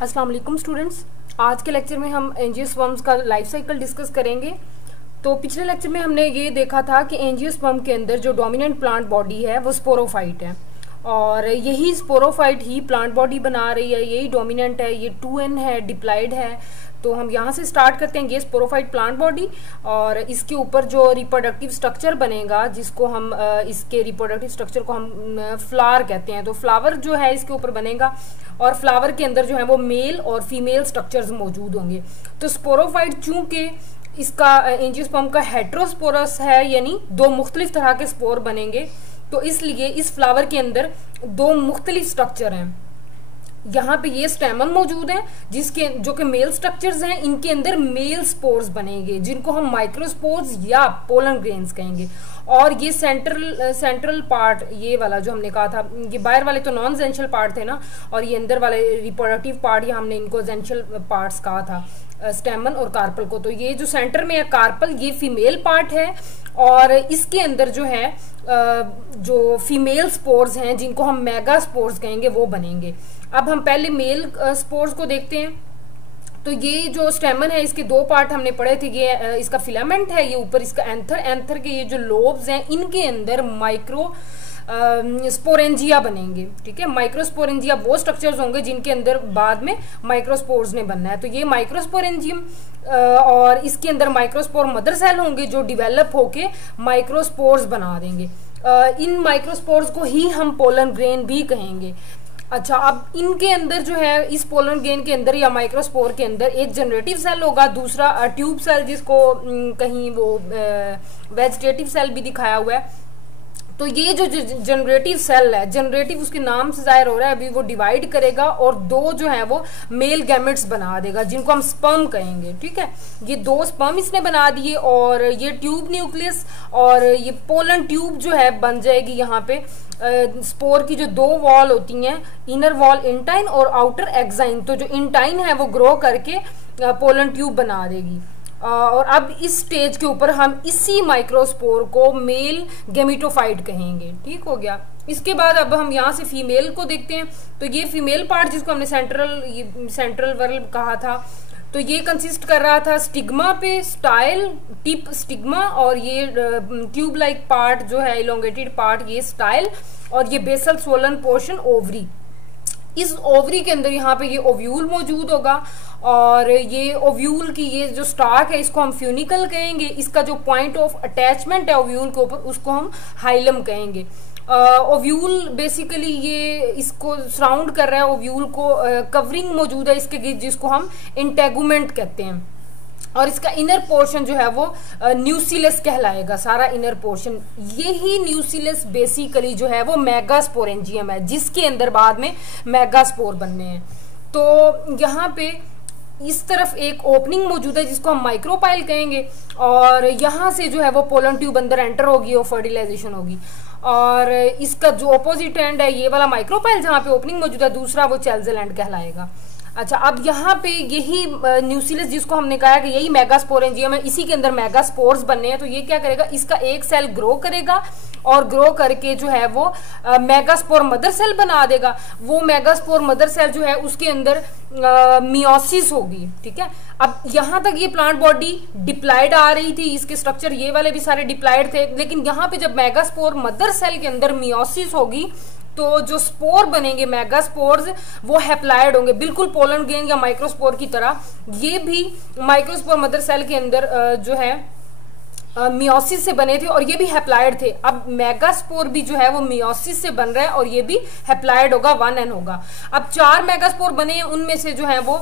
अस्सलाम वालेकुम स्टूडेंट्स। आज के लेक्चर में हम एंजियोस्पर्म्स का लाइफ साइकिल डिस्कस करेंगे। तो पिछले लेक्चर में हमने ये देखा था कि एंजियोस्पर्म के अंदर जो डोमिनेंट प्लांट बॉडी है वो स्पोरोफाइट है और यही स्पोरोफाइट ही प्लांट बॉडी बना रही है, यही डोमिनेंट है, ये 2n है, डिप्लाइड है। तो हम यहाँ से स्टार्ट करते हैं, ये स्पोरोफाइट प्लांट बॉडी और इसके ऊपर जो रिप्रोडक्टिव स्ट्रक्चर बनेगा जिसको हम इसके रिप्रोडक्टिव स्ट्रक्चर को हम फ्लावर कहते हैं। तो फ्लावर जो है इसके ऊपर बनेगा और फ्लावर के अंदर जो है वो मेल और फीमेल स्ट्रक्चर्स मौजूद होंगे। तो स्पोरोफाइट चूंकि इसका एंजियोस्पर्म का हेट्रोस्पोरस है, यानी दो मुख्तलिफ तरह के स्पोर बनेंगे, तो इसलिए इस फ्लावर के अंदर दो मुख्तलिफ स्ट्रक्चर हैं। यहाँ पे ये स्टेमन मौजूद है जिसके जो कि मेल स्ट्रक्चर्स हैं, इनके अंदर मेल स्पोर्स बनेंगे जिनको हम माइक्रोस्पोर्स या पोलन ग्रेन्स कहेंगे। और ये सेंट्रल पार्ट, ये वाला जो हमने कहा था, ये बाहर वाले तो नॉन जेंशियल पार्ट थे ना, और ये अंदर वाले रिप्रोडक्टिव पार्ट, या हमने इनको जेंशियल पार्ट्स कहा था, स्टेमन और कार्पल को। तो ये जो सेंटर में है कार्पल, ये फीमेल पार्ट है और इसके अंदर जो है जो फीमेल स्पोर्स हैं जिनको हम मेगा स्पोर्स कहेंगे वो बनेंगे। अब हम पहले मेल स्पोर्स को देखते हैं। तो ये जो स्टेमन है इसके दो पार्ट हमने पढ़े थे, ये इसका फिलामेंट है, ये ऊपर इसका एंथर के ये जो लोब्स हैं इनके अंदर माइक्रो स्पोरेंजिया बनेंगे। ठीक है, माइक्रोस्पोरेंजिया वो स्ट्रक्चर्स होंगे जिनके अंदर बाद में माइक्रोस्पोर्स ने बनना है। तो ये माइक्रोस्पोरेंजियम और इसके अंदर माइक्रोस्पोर मदर सेल होंगे जो डिवेलप होके माइक्रोस्पोर्स बना देंगे। इन माइक्रोस्पोर्स को ही हम पोलन ग्रेन भी कहेंगे। अच्छा, अब इनके अंदर जो है इस पोलन ग्रेन के अंदर या माइक्रोस्पोर के अंदर एक जनरेटिव सेल होगा, दूसरा ट्यूब सेल जिसको कहीं वो वेजिटेटिव सेल भी दिखाया हुआ है। तो ये जो जनरेटिव सेल है, जनरेटिव उसके नाम से जाहिर हो रहा है, अभी वो डिवाइड करेगा और दो जो है वो मेल गैमेट्स बना देगा जिनको हम स्पर्म कहेंगे। ठीक है, ये दो स्पर्म इसने बना दिए और ये ट्यूब न्यूक्लियस और ये पोलन ट्यूब जो है बन जाएगी। यहाँ पे स्पोर की जो दो वॉल होती हैं, इनर वॉल इंटाइन और आउटर एक्साइन, तो जो इंटाइन है वो ग्रो करके पोलन ट्यूब बना देगी। और अब इस स्टेज के ऊपर हम इसी माइक्रोस्पोर को मेल गेमिटोफाइट कहेंगे। ठीक हो गया। इसके बाद अब हम यहाँ से फीमेल को देखते हैं। तो ये फीमेल पार्ट जिसको हमने सेंट्रल वर्ल कहा था, तो ये कंसिस्ट कर रहा था स्टिग्मा पे, स्टाइल टिप स्टिग्मा, और ये ट्यूब लाइक पार्ट जो है इलोंगेटेड पार्ट ये स्टाइल, और ये बेसल स्वोलन पोर्शन ओवरी। इस ओवरी के अंदर यहाँ पे ये ओव्यूल मौजूद होगा और ये ओव्यूल की ये जो स्टार्क है इसको हम फ्यूनिकल कहेंगे। इसका जो पॉइंट ऑफ अटैचमेंट है ओव्यूल के ऊपर उसको हम हाइलम कहेंगे। ओव्यूल बेसिकली ये इसको सराउंड कर रहा है, ओव्यूल को कवरिंग मौजूद है इसके जिसको हम इंटेगुमेंट कहते हैं। और इसका इनर पोर्शन जो है वो न्यूसिलस कहलाएगा, सारा इनर पोर्शन। यही न्यूसिलस बेसिकली जो है वो मेगास्पोरेंजियम है जिसके अंदर बाद में मेगास्पोर बनने हैं। तो यहाँ पे इस तरफ एक ओपनिंग मौजूद है जिसको हम माइक्रोपाइल कहेंगे और यहाँ से जो है वो पोलन ट्यूब अंदर एंटर होगी और फर्टिलाइजेशन होगी। और इसका जो ऑपोजिट एंड है ये वाला माइक्रोपाइल जहाँ पे ओपनिंग मौजूद है, दूसरा वो चेल्जल एंड कहलाएगा। अच्छा, अब यहाँ पे यही न्यूसिलस जिसको हमने कहा है कि यही मेगास्पोरेंजियम है, इसी के अंदर मेगास्पोर्स बनने हैं। तो ये क्या करेगा, इसका एक सेल ग्रो करेगा और ग्रो करके जो है वो मेगास्पोर मदर सेल बना देगा। वो मेगास्पोर मदर सेल जो है उसके अंदर मियोसिस होगी। ठीक है, अब यहाँ तक ये प्लांट बॉडी डिप्लाइड आ रही थी, इसके स्ट्रक्चर ये वाले भी सारे डिप्लाइड थे, लेकिन यहाँ पे जब मेगास्पोर मदर सेल के अंदर मियोसिस होगी तो जो स्पोर बनेंगे मेगास्पोर्स वो हैप्लाइड होंगे, बिल्कुल पोलन ग्रेन या माइक्रोस्पोर की तरह। ये भी माइक्रोस्पोर मदर सेल के अंदर जो है मियोसिस से बने थे और ये भी हैप्लाइड थे। अब मेगास्पोर भी जो है वो मियोसिस से बन रहा है और ये भी हैप्लाइड होगा, 1n होगा। अब 4 मेगास्पोर बने हैं, उनमें से जो है वो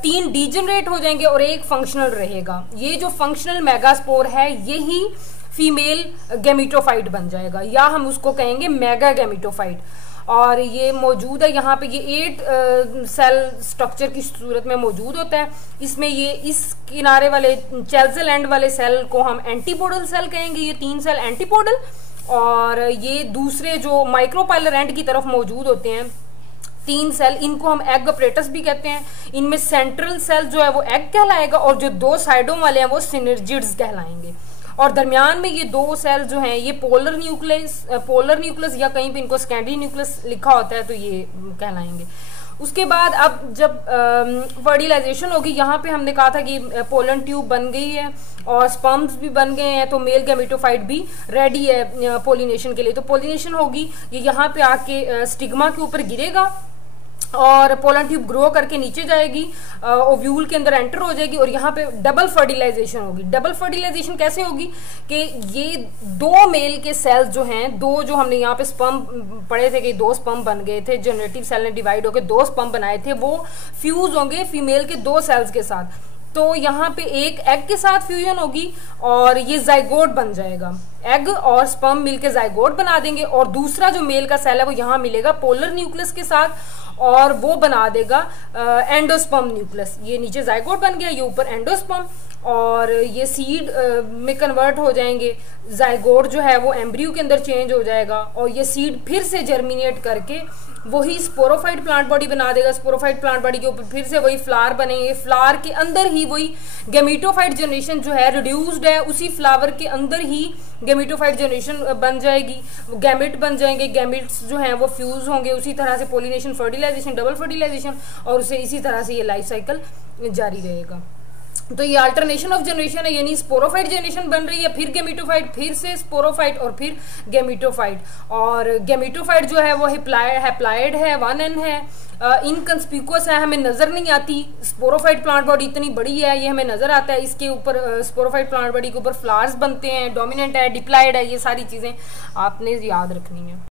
3 डीजेनरेट हो जाएंगे और एक फंक्शनल रहेगा। ये जो फंक्शनल मेगास्पोर है यही फीमेल गेमिटोफाइट बन जाएगा, या हम उसको कहेंगे मेगा गेमिटोफाइट। और ये मौजूद है यहाँ पे, ये 8 सेल स्ट्रक्चर की सूरत में मौजूद होता है। इसमें ये इस किनारे वाले चेल्जल एंड वाले सेल को हम एंटीपोडल सेल कहेंगे, ये 3 सेल एंटीपोडल, और ये दूसरे जो माइक्रोपाइलर एंड की तरफ मौजूद होते हैं 3 सेल, इनको हम एग अपरेटस भी कहते हैं। इनमें सेंट्रल सेल जो है वो एग कहलाएगा और जो दो साइडों वाले हैं वो सिनर्जिड्स कहलाएंगे। और दरमियान में ये दो सेल जो हैं ये पोलर न्यूक्लियस या कहीं पे इनको स्कैंडी न्यूक्लियस लिखा होता है तो ये कहलाएंगे। उसके बाद अब जब फर्टिलाइजेशन होगी, यहाँ पे हमने कहा था कि पोलन ट्यूब बन गई है और स्पर्म्स भी बन गए हैं, तो मेल गैमेटोफाइट भी रेडी है पोलिनेशन के लिए। तो पोलिनेशन होगी, ये यहाँ पे आके स्टिग्मा के ऊपर गिरेगा और पोलन ट्यूब ग्रो करके नीचे जाएगी, ओव्यूल के अंदर एंटर हो जाएगी और यहाँ पे डबल फर्टिलाइजेशन होगी। डबल फर्टिलाइजेशन कैसे होगी कि ये दो मेल के सेल्स जो हैं, दो जो हमने यहाँ पे स्पर्म पढ़े थे कि दो स्पर्म बन गए थे, जनरेटिव सेल ने डिवाइड होकर दो स्पर्म बनाए थे, वो फ्यूज होंगे फीमेल के दो सेल्स के साथ। तो यहाँ पे एक एग के साथ फ्यूजन होगी और ये जाइगोट बन जाएगा, एग और स्पर्म मिलके जाइगोट बना देंगे और दूसरा जो मेल का सेल है वो यहाँ मिलेगा पोलर न्यूक्लियस के साथ और वो बना देगा एंडोस्पर्म न्यूक्लियस। ये नीचे जाइगोट बन गया, ये ऊपर एंडोस्पर्म, और ये सीड में कन्वर्ट हो जाएंगे। जाइगोट जो है वो एम्ब्रियो के अंदर चेंज हो जाएगा और ये सीड फिर से जर्मिनेट करके वही स्पोरोफाइट प्लांट बॉडी बना देगा। स्पोरोफाइट प्लांट बॉडी के ऊपर फिर से वही फ्लावर बनेंगे, फ्लावर के अंदर ही वही गैमेटोफाइट जनरेशन जो है रिड्यूस्ड है, उसी फ्लावर के अंदर ही गैमेटोफाइट जनरेशन बन जाएगी, गैमेट बन जाएंगे, गैमेट्स जो हैं वो फ्यूज होंगे। उसी तरह से पोलिनेशन, फर्टिलाइजेशन, डबल फर्टिलाइजेशन और उसे इसी तरह से ये लाइफ साइकिल जारी रहेगा। तो ये अल्टरनेशन ऑफ जनरेशन है, यानी स्पोरोफाइट जनरेशन बन रही है, फिर गैमेटोफाइट, फिर से स्पोरोफाइट और फिर गैमेटोफाइट। और गैमेटोफाइट जो है वो हैप्लाइड है, 1n है, इनकंस्पिकुअस है, हमें नजर नहीं आती। स्पोरोफाइट प्लांट बॉडी इतनी बड़ी है, ये हमें नजर आता है। इसके ऊपर स्पोरोफाइट प्लांट बॉडी के ऊपर फ्लावर्स बनते हैं, डोमिनेंट है, डिप्लॉयड है, ये सारी चीजें आपने याद रखनी है।